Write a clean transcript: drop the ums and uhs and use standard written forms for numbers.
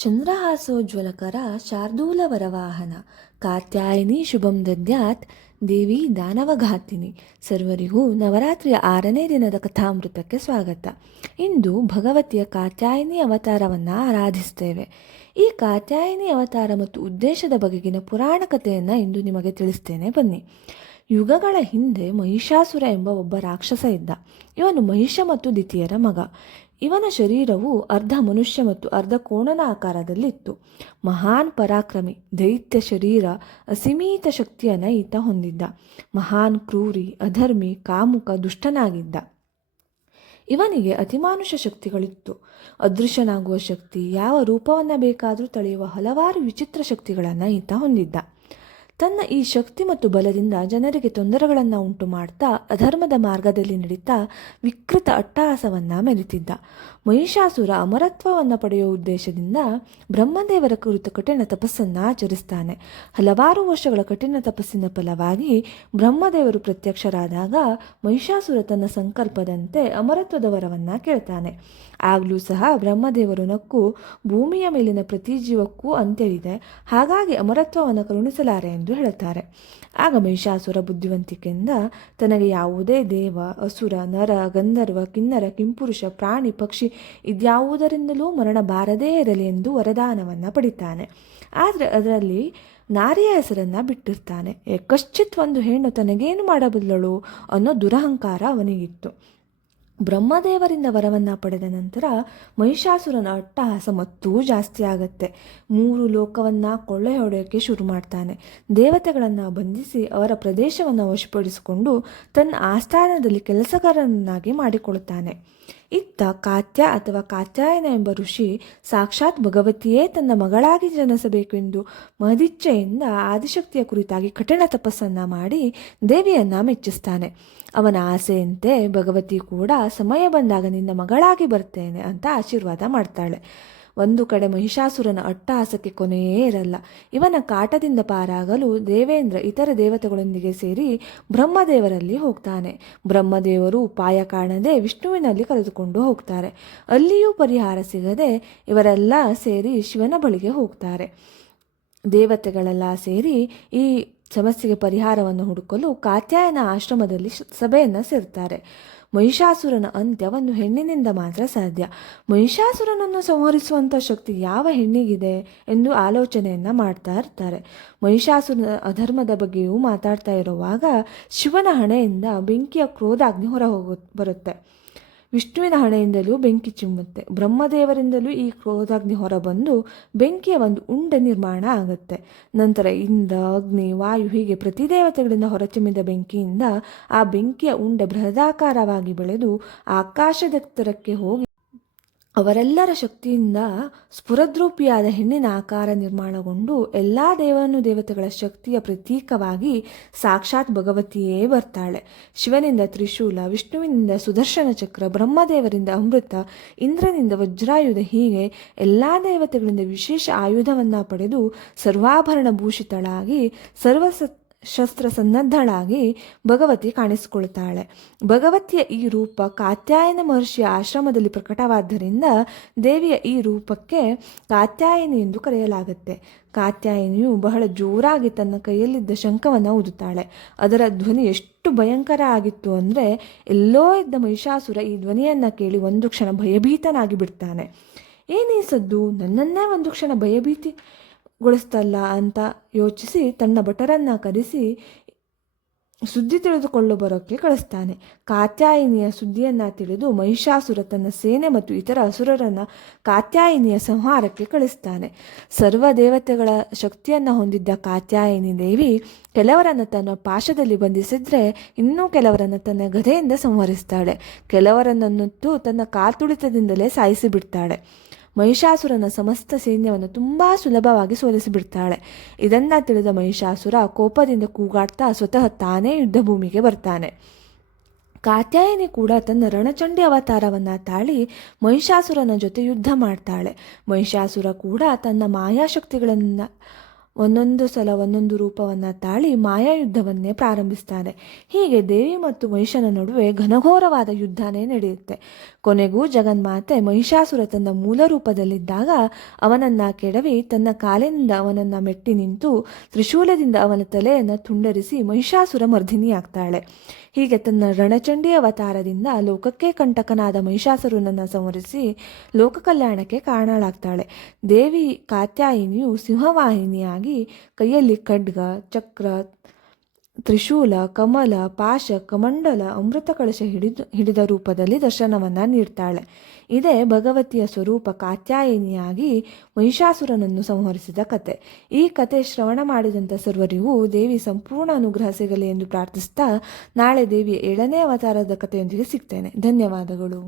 ಚಂದ್ರಹಾಸೋಜ್ವಲಕರ ಶಾರ್ದೂಲವರವಾಹನ ಕಾತ್ಯಾಯಿನಿ ಶುಭಂ ದದ್ಯಾತ್ ದೇವಿ ದಾನವಘಾತಿನಿ. ಸರ್ವರಿಗೂ ನವರಾತ್ರಿಯ 6ನೇ ದಿನದ ಕಥಾಮೃತಕ್ಕೆ ಸ್ವಾಗತ. ಇಂದು ಭಗವತಿಯ ಕಾತ್ಯಾಯಿನಿ ಅವತಾರವನ್ನು ಆರಾಧಿಸ್ತೇವೆ. ಈ ಕಾತ್ಯಾಯಿನಿ ಅವತಾರ ಮತ್ತು ಉದ್ದೇಶದ ಬಗೆಗಿನ ಪುರಾಣ ಕಥೆಯನ್ನು ಇಂದು ನಿಮಗೆ ತಿಳಿಸ್ತೇನೆ, ಬನ್ನಿ. ಯುಗಗಳ ಹಿಂದೆ ಮಹಿಷಾಸುರ ಎಂಬ ಒಬ್ಬ ರಾಕ್ಷಸ ಇದ್ದ. ಇವನು ಮಹಿಷ ಮತ್ತು ದಿತಿಯರ ಮಗ. ಇವನ ಶರೀರವು ಅರ್ಧ ಮನುಷ್ಯ ಮತ್ತು ಅರ್ಧ ಕೋಣನ ಆಕಾರದಲ್ಲಿತ್ತು. ಮಹಾನ್ ಪರಾಕ್ರಮಿ, ದೈತ್ಯ ಶರೀರ, ಅಸೀಮಿತ ಶಕ್ತಿಯನ್ನು ಈತ ಹೊಂದಿದ್ದ. ಮಹಾನ್ ಕ್ರೂರಿ, ಅಧರ್ಮಿ, ಕಾಮುಕ, ದುಷ್ಟನಾಗಿದ್ದ. ಇವನಿಗೆ ಅತಿಮಾನುಷ ಶಕ್ತಿಗಳಿತ್ತು. ಅದೃಶ್ಯನಾಗುವ ಶಕ್ತಿ, ಯಾವ ರೂಪವನ್ನು ಬೇಕಾದರೂ ತಳೆಯುವ ಹಲವಾರು ವಿಚಿತ್ರ ಶಕ್ತಿಗಳನ್ನು ಈತ ಹೊಂದಿದ್ದ. ತನ್ನ ಈ ಶಕ್ತಿ ಮತ್ತು ಬಲದಿಂದ ಜನರಿಗೆ ತೊಂದರೆಗಳನ್ನು ಉಂಟು ಮಾಡ್ತಾ ಅಧರ್ಮದ ಮಾರ್ಗದಲ್ಲಿ ನಡೀತಾ ವಿಕೃತ ಅಟ್ಟಹಾಸವನ್ನು ಮೆರೆತಿದ್ದ. ಮಹಿಷಾಸುರ ಅಮರತ್ವವನ್ನು ಪಡೆಯುವ ಉದ್ದೇಶದಿಂದ ಬ್ರಹ್ಮದೇವರ ಕುರಿತು ಕಠಿಣ ತಪಸ್ಸನ್ನು ಆಚರಿಸ್ತಾನೆ. ಹಲವಾರು ವರ್ಷಗಳ ಕಠಿಣ ತಪಸ್ಸಿನ ಫಲವಾಗಿ ಬ್ರಹ್ಮದೇವರು ಪ್ರತ್ಯಕ್ಷರಾದಾಗ ಮಹಿಷಾಸುರ ತನ್ನ ಸಂಕಲ್ಪದಂತೆ ಅಮರತ್ವದ ವರವನ್ನು ಕೇಳ್ತಾನೆ. ಆಗಲೂ ಸಹ ಬ್ರಹ್ಮದೇವರು ನಕ್ಕು, ಭೂಮಿಯ ಮೇಲಿನ ಪ್ರತಿ ಜೀವಕ್ಕೂ ಅಂತ್ಯವಿದೆ, ಹಾಗಾಗಿ ಅಮರತ್ವವನ್ನು ಕರುಣಿಸಲಾರೆ ಎಂದು ಹೇಳುತ್ತಾರೆ. ಆಗ ಮಹಿಷಾಸುರ ಬುದ್ಧಿವಂತಿಕೆಯಿಂದ ತನಗೆ ಯಾವುದೇ ದೇವ, ಅಸುರ, ನರ, ಗಂಧರ್ವ, ಕಿನ್ನರ, ಕಿಂಪುರುಷ, ಪ್ರಾಣಿ, ಪಕ್ಷಿ ಇದ್ಯಾವುದರಿಂದಲೂ ಮರಣ ಬಾರದೇ ಇರಲಿ ಎಂದು ವರದಾನವನ್ನು ಪಡಿತಾನೆ. ಆದರೆ ಅದರಲ್ಲಿ ನಾರಿಯ ಹೆಸರನ್ನು ಬಿಟ್ಟಿರ್ತಾನೆ. ಕಶ್ಚಿತ್ ಒಂದು ಹೆಣ್ಣು ತನಗೇನು ಮಾಡಬಲ್ಲಳು ಅನ್ನೋ ದುರಹಂಕಾರ ಅವನಿಗಿತ್ತು. ಬ್ರಹ್ಮದೇವರಿಂದ ವರವನ್ನು ಪಡೆದ ನಂತರ ಮಹಿಷಾಸುರನ ಅಟ್ಟಹಾಸ ಮತ್ತೂ ಜಾಸ್ತಿ ಆಗತ್ತೆ. 3 ಲೋಕವನ್ನು ಕೊಳ್ಳೆ ಹೊಡೆಯೋಕ್ಕೆ ಶುರು ಮಾಡ್ತಾನೆ. ದೇವತೆಗಳನ್ನು ಬಂಧಿಸಿ ಅವರ ಪ್ರದೇಶವನ್ನು ವಶಪಡಿಸಿಕೊಂಡು ತನ್ನ ಆಸ್ಥಾನದಲ್ಲಿ ಕೆಲಸಗಾರನನ್ನಾಗಿ ಮಾಡಿಕೊಳ್ಳುತ್ತಾನೆ. ಇತ್ತ ಕಾತ್ಯ ಅಥವಾ ಕಾತ್ಯಾಯನ ಎಂಬ ಋಷಿ ಸಾಕ್ಷಾತ್ ಭಗವತಿಯೇ ತನ್ನ ಮಗಳಾಗಿ ಜನಿಸಬೇಕೆಂದು ಮಹದಿಚ್ಛೆಯಿಂದ ಆದಿಶಕ್ತಿಯ ಕುರಿತಾಗಿ ಕಠಿಣ ತಪಸ್ಸನ್ನು ಮಾಡಿ ದೇವಿಯನ್ನು ಮೆಚ್ಚಿಸ್ತಾನೆ. ಅವನ ಆಸೆಯಂತೆ ಭಗವತಿ ಕೂಡ ಸಮಯ ಬಂದಾಗ ನಿನ್ನ ಮಗಳಾಗಿ ಬರ್ತೇನೆ ಅಂತ ಆಶೀರ್ವಾದ ಮಾಡ್ತಾಳೆ. ಒಂದು ಕಡೆ ಮಹಿಷಾಸುರನ ಅಟ್ಟಹಾಸಕ್ಕೆ ಕೊನೆಯೇ ಇರಲ್ಲ. ಇವನ ಕಾಟದಿಂದ ಪಾರಾಗಲು ದೇವೇಂದ್ರ ಇತರ ದೇವತೆಗಳೊಂದಿಗೆ ಸೇರಿ ಬ್ರಹ್ಮದೇವರಲ್ಲಿ ಹೋಗ್ತಾನೆ. ಬ್ರಹ್ಮದೇವರು ಉಪಾಯ ಕಾಣದೆ ವಿಷ್ಣುವಿನಲ್ಲಿ ಕರೆದುಕೊಂಡು ಹೋಗ್ತಾರೆ. ಅಲ್ಲಿಯೂ ಪರಿಹಾರ ಸಿಗದೆ ಇವರೆಲ್ಲ ಸೇರಿ ಶಿವನ ಬಳಿಗೆ ಹೋಗ್ತಾರೆ. ದೇವತೆಗಳೆಲ್ಲ ಸೇರಿ ಈ ಸಮಸ್ಯೆಗೆ ಪರಿಹಾರವನ್ನು ಹುಡುಕಲು ಕಾತ್ಯಾಯನ ಆಶ್ರಮದಲ್ಲಿ ಸಭೆಯನ್ನು ಸೇರ್ತಾರೆ. ಮಹಿಷಾಸುರನ ಅಂತ್ಯ ಒಂದು ಹೆಣ್ಣಿನಿಂದ ಮಾತ್ರ ಸಾಧ್ಯ. ಮಹಿಷಾಸುರನನ್ನು ಸಂಹರಿಸುವಂಥ ಶಕ್ತಿ ಯಾವ ಹೆಣ್ಣಿಗಿದೆ ಎಂದು ಆಲೋಚನೆಯನ್ನು ಮಾಡ್ತಾ ಇರ್ತಾರೆ. ಮಹಿಷಾಸುರನ ಅಧರ್ಮದ ಬಗ್ಗೆಯೂ ಮಾತಾಡ್ತಾ ಇರುವಾಗ ಶಿವನ ಹಣೆಯಿಂದ ಬೆಂಕಿಯ ಕ್ರೋಧಾಗ್ನಿ ಬರುತ್ತೆ. ವಿಷ್ಣುವಿನ ಹಣೆಯಿಂದಲೂ ಬೆಂಕಿ ಚಿಮ್ಮುತ್ತೆ. ಬ್ರಹ್ಮದೇವರಿಂದಲೂ ಈ ಕ್ರೋಧಾಗ್ನಿ ಹೊರಬಂದು ಬೆಂಕಿಯ ಒಂದು ಉಂಡೆ ನಿರ್ಮಾಣ ಆಗುತ್ತೆ. ನಂತರ ಇಂದ್ರ, ಅಗ್ನಿ, ವಾಯು ಹೀಗೆ ಪ್ರತಿ ದೇವತೆಗಳಿಂದ ಹೊರಚಿಮ್ಮಿದ ಬೆಂಕಿಯಿಂದ ಆ ಬೆಂಕಿಯ ಉಂಡೆ ಬೃಹದಾಕಾರವಾಗಿ ಬೆಳೆದು ಆಕಾಶದೆತ್ತರಕ್ಕೆ ಹೋಗಿ ಅವರೆಲ್ಲರ ಶಕ್ತಿಯಿಂದ ಸ್ಫುರದ್ರೂಪಿಯಾದ ಹೆಣ್ಣಿನ ಆಕಾರ ನಿರ್ಮಾಣಗೊಂಡು ಎಲ್ಲ ದೇವತೆಗಳ ಶಕ್ತಿಯ ಪ್ರತೀಕವಾಗಿ ಸಾಕ್ಷಾತ್ ಭಗವತಿಯೇ ಬರ್ತಾಳೆ. ಶಿವನಿಂದ ತ್ರಿಶೂಲ, ವಿಷ್ಣುವಿನಿಂದ ಸುದರ್ಶನ ಚಕ್ರ, ಬ್ರಹ್ಮದೇವರಿಂದ ಅಮೃತ, ಇಂದ್ರನಿಂದ ವಜ್ರಾಯುಧ ಹೀಗೆ ಎಲ್ಲ ದೇವತೆಗಳಿಂದ ವಿಶೇಷ ಆಯುಧವನ್ನು ಪಡೆದು ಸರ್ವಾಭರಣ ಭೂಷಿತಳಾಗಿ ಶಸ್ತ್ರ ಸನ್ನದ್ಧಳಾಗಿ ಭಗವತಿ ಕಾಣಿಸಿಕೊಳ್ತಾಳೆ. ಭಗವತಿಯ ಈ ರೂಪ ಕಾತ್ಯಾಯನ ಮಹರ್ಷಿಯ ಆಶ್ರಮದಲ್ಲಿ ಪ್ರಕಟವಾದ್ದರಿಂದ ದೇವಿಯ ಈ ರೂಪಕ್ಕೆ ಕಾತ್ಯಾಯಿನಿ ಎಂದು ಕರೆಯಲಾಗುತ್ತೆ. ಕಾತ್ಯಾಯಿನಿಯು ಬಹಳ ಜೋರಾಗಿ ತನ್ನ ಕೈಯಲ್ಲಿದ್ದ ಶಂಖವನ್ನು ಊದುತ್ತಾಳೆ. ಅದರ ಧ್ವನಿ ಎಷ್ಟು ಭಯಂಕರ ಆಗಿತ್ತು ಅಂದರೆ ಎಲ್ಲೋ ಇದ್ದ ಮಹಿಷಾಸುರ ಈ ಧ್ವನಿಯನ್ನು ಕೇಳಿ ಒಂದು ಕ್ಷಣ ಭಯಭೀತನಾಗಿ ಬಿಡ್ತಾನೆ. ಏನೇ ಸದ್ದು, ನನ್ನನ್ನೇ ಒಂದು ಕ್ಷಣ ಗೊಳಿಸ್ತಲ್ಲ ಅಂತ ಯೋಚಿಸಿ ತನ್ನ ಭಟರನ್ನು ಕರೆಸಿ ಸುದ್ದಿ ತಿಳಿದುಕೊಂಡು ಬರೋಕ್ಕೆ ಕಳಿಸ್ತಾನೆ. ಕಾತ್ಯಾಯಿನಿಯ ಸುದ್ದಿಯನ್ನು ತಿಳಿದು ಮಹಿಷಾಸುರ ತನ್ನ ಸೇನೆ ಮತ್ತು ಇತರ ಅಸುರರನ್ನು ಕಾತ್ಯಾಯಿನಿಯ ಸಂಹಾರಕ್ಕೆ ಕಳಿಸ್ತಾನೆ. ಸರ್ವ ದೇವತೆಗಳ ಶಕ್ತಿಯನ್ನು ಹೊಂದಿದ್ದ ಕಾತ್ಯಾಯಿನಿ ದೇವಿ ಕೆಲವರನ್ನು ತನ್ನ ಪಾಶದಲ್ಲಿ ಬಂಧಿಸಿದ್ರೆ ಇನ್ನೂ ಕೆಲವರನ್ನು ತನ್ನ ಗದೆಯಿಂದ ಸಂಹರಿಸ್ತಾಳೆ. ಕೆಲವರನ್ನಂತೂ ತನ್ನ ಕಾಲ್ತುಳಿತದಿಂದಲೇ ಸಾಯಿಸಿಬಿಡ್ತಾಳೆ. ಮಹಿಷಾಸುರನ ಸಮಸ್ತ ಸೈನ್ಯವನ್ನು ತುಂಬ ಸುಲಭವಾಗಿ ಸೋಲಿಸಿಬಿಡ್ತಾಳೆ. ಇದನ್ನು ತಿಳಿದ ಮಹಿಷಾಸುರ ಕೋಪದಿಂದ ಕೂಗಾಡ್ತಾ ಸ್ವತಃ ತಾನೇ ಯುದ್ಧ ಭೂಮಿಗೆ ಬರ್ತಾನೆ. ಕಾತ್ಯಾಯಿನಿ ಕೂಡ ತನ್ನ ರಣಚಂಡಿ ಅವತಾರವನ್ನು ತಾಳಿ ಮಹಿಷಾಸುರನ ಜೊತೆ ಯುದ್ಧ ಮಾಡ್ತಾಳೆ. ಮಹಿಷಾಸುರ ಕೂಡ ತನ್ನ ಮಾಯಾಶಕ್ತಿಗಳನ್ನು ಒಂದೊಂದು ಸಲ ಒಂದೊಂದು ರೂಪವನ್ನು ತಾಳಿ ಮಾಯಾಯುದ್ಧವನ್ನೇ ಪ್ರಾರಂಭಿಸ್ತಾನೆ. ಹೀಗೆ ದೇವಿ ಮತ್ತು ಮಹಿಷನ ನಡುವೆ ಘನಘೋರವಾದ ಯುದ್ಧನೇ ನಡೆಯುತ್ತೆ. ಕೊನೆಗೂ ಜಗನ್ಮಾತೆ ಮಹಿಷಾಸುರ ತನ್ನ ಮೂಲ ರೂಪದಲ್ಲಿದ್ದಾಗ ಅವನನ್ನು ಕೆಡವಿ ತನ್ನ ಕಾಲಿನಿಂದ ಅವನನ್ನು ಮೆಟ್ಟಿ ನಿಂತು ತ್ರಿಶೂಲದಿಂದ ಅವನ ತಲೆಯನ್ನು ತುಂಡರಿಸಿ ಮಹಿಷಾಸುರ ಮರ್ದಿನಿಯಾಗ್ತಾಳೆ. ಹೀಗೆ ತನ್ನ ರಣಚಂಡಿ ಅವತಾರದಿಂದ ಲೋಕಕ್ಕೆ ಕಂಟಕನಾದ ಮಹಿಷಾಸುರನನ್ನು ಸಂಹರಿಸಿ ಲೋಕ ಕಲ್ಯಾಣಕ್ಕೆ ಕಾರಣಳಾಗ್ತಾಳೆ. ದೇವಿ ಕಾತ್ಯಾಯಿನಿಯು ಸಿಂಹವಾಹಿನಿಯಾಗಿ ಕೈಯಲ್ಲಿ ಖಡ್ಗ, ಚಕ್ರ, ತ್ರಿಶೂಲ, ಕಮಲ, ಪಾಶ, ಕಮಂಡಲ, ಅಮೃತ ಕಳಶ ಹಿಡಿದ ರೂಪದಲ್ಲಿ ದರ್ಶನವನ್ನು ನೀಡ್ತಾಳೆ. ಇದೇ ಭಗವತಿಯ ಸ್ವರೂಪ ಕಾತ್ಯಾಯಿನಿಯಾಗಿ ಮಹಿಷಾಸುರನನ್ನು ಸಂಹರಿಸಿದ ಕತೆ. ಈ ಕತೆ ಶ್ರವಣ ಮಾಡಿದಂಥ ಸರ್ವರಿಗೂ ದೇವಿ ಸಂಪೂರ್ಣ ಅನುಗ್ರಹ ಸಿಗಲಿ ಎಂದು ಪ್ರಾರ್ಥಿಸ್ತಾ ನಾಳೆ ದೇವಿಯ 7ನೇ ಅವತಾರದ ಕಥೆಯೊಂದಿಗೆ ಸಿಗ್ತೇನೆ. ಧನ್ಯವಾದಗಳು.